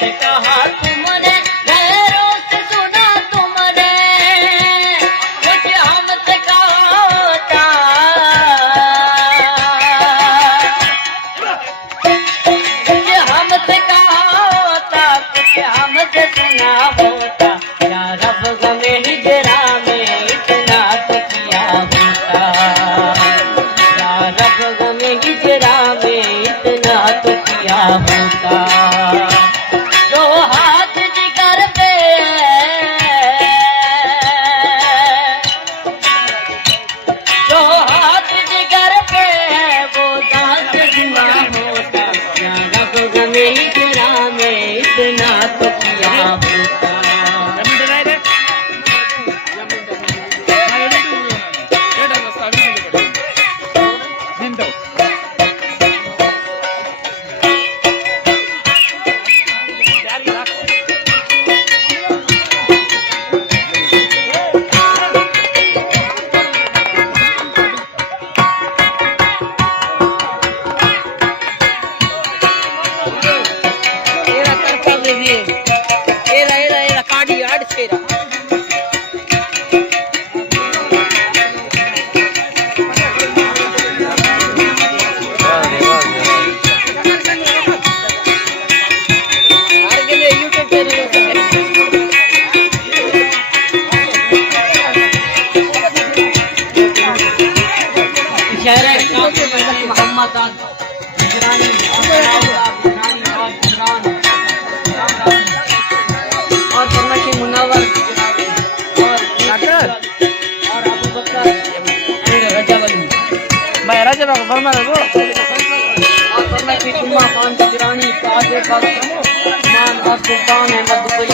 हमसे कहा तुमने, गैरों से सुना तुमने, मुझे हमसे कहा होता, मुझे हमसे कहा होता, कुछ हमसे सुना होता, या रब गमे हिजरा में इतना तो किया होता, या रब गमे हिजरा में इतना तो किया होता। जो हाथ जिगर पे, जो हाथ जिगर पे है वो दांत जुआ होता, या रब गमे हिजरा में इतना तो किया होता। राजा फरमा दो और फरमा की उम्मा खान की रानी ताजे का मान और सुल्तान अहमद दुबई